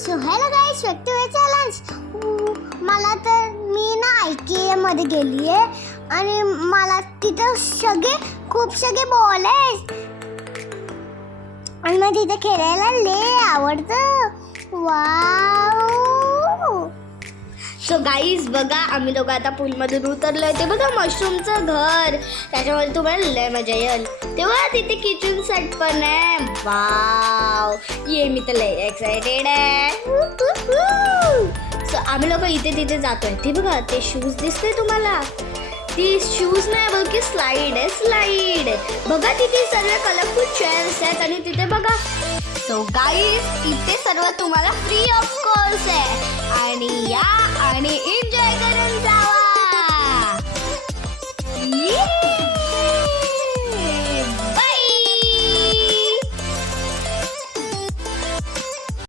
So hello गाईस, व्यक्तिगत challenge. मला तर मी ना IKEA मध्ये गेली आहे आणि मला तिथं खूप सगळे बॉल आहेत आणि मला तिथे खेळायला लय आवडतं. वाव. सो गाईज बघा, आम्ही लोक आता पूलमधून उतरलोय. ते बघा मशरूमचं घर, त्याच्यामध्ये तुम्हाला लय मजा येईल. तेव्हा तिथे किचन सेट पण आहे. वाव, ये मी तर लय एक्साइटेड आहे. सो आम्ही लोक इथे तिथे जातोय. ते बघा, ते शूज दिसते तुम्हाला? ती शूज नाही बल्कि स्लाइड आहे, स्लाइड. बघा तिथे सर्व कलरफुल चेअर्स आहेत आणि तिथे बघा. सो गाईज इथे सर्व तुम्हाला फ्री ऑफ कॉस्ट आहे आणि या आणि एन्जॉय करून जा.